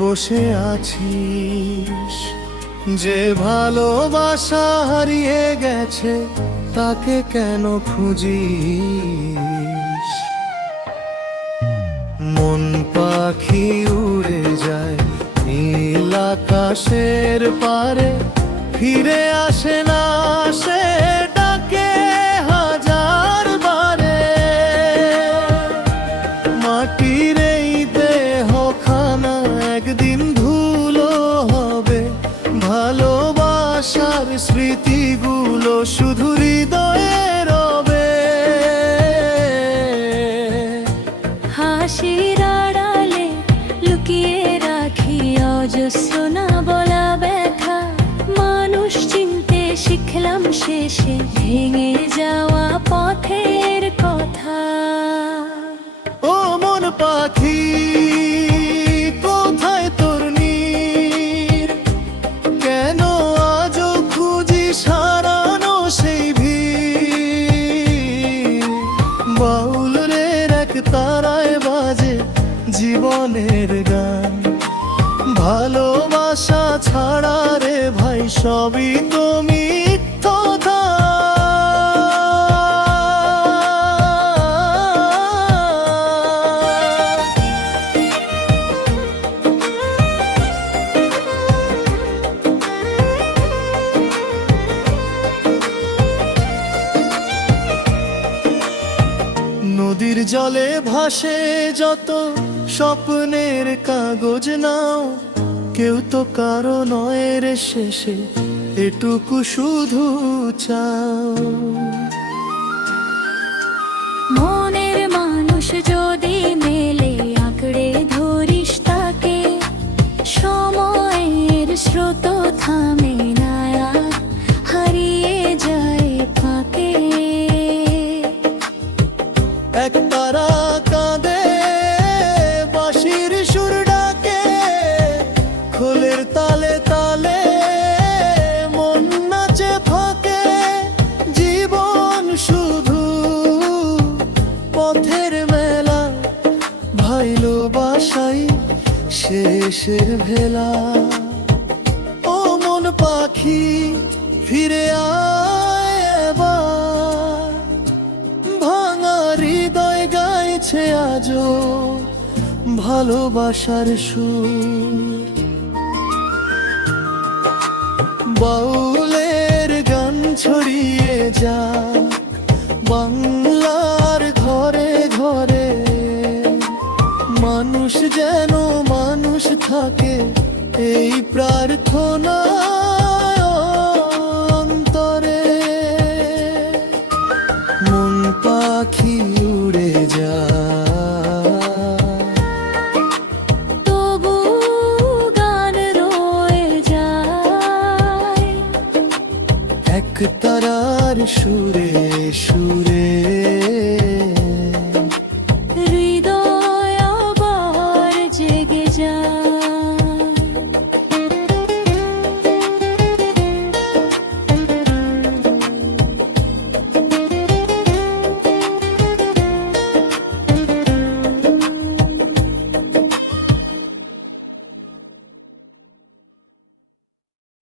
বসে আছিস, যে ভালোবাসা হারিয়ে গেছে তাকে কেন খুঁজিস? মন পাখি উড়ে যায় নীল আকাশের পারে, ফিরে আসে না সে ডাকে হাজার বারে। মাটির এই দেহখানা একদিন ধুলো হবে, ভালোবাসার স্মৃতিগুলো শুধু হৃদয়ে রবে। হাসির আড়ালে লুকিয়ে রাখি অজস্র না বলা ব্যথা, মানুষ চিনতে শিখলাম শেষে ভেঙে যাওয়া পথের কথা। ও মন পাখি, কোথায় তোর নীর? কেন আজও খুঁজিস হারানো সেই ভিড়? বাউল রে এক তারায় বাজে জীবনের গান, ভালোবাসা ছাড়া রে ভাই সবই তো মিথ্যা। নদীর জলে ভাসে যত স্বপ্নের কাগজ নাও, কেউ তো কারো নয় রে শেষে এটুকু শুধু চাও। মনের মানুষ যদি মেলে আঁকড়ে ধরিস তাকে, সময়ের স্রোত থামে না আর হারিয়ে যায় ফাঁকে। এক তারা কাঁদে বাঁশির সুর ডাকে, খোলের তালে তালে মন নাচে ফাঁকে। জীবন শুধু পথের মেলা, ভালোবাসাই শেষের ভেলা। ও মন পাখি ফিরে আয় এবার, ভাঙা হৃদয় গাইছে আজও ভালোবাসার সুর। বাউলের গান ছড়িয়ে যা বাংলার ঘরে ঘরে, মানুষ যেন মানুষ থাকে এই প্রার্থনা অন্তরে। মন পাখি উড়ে যা, তবু গান রয়ে যায় এক তারার সুরে সুরে।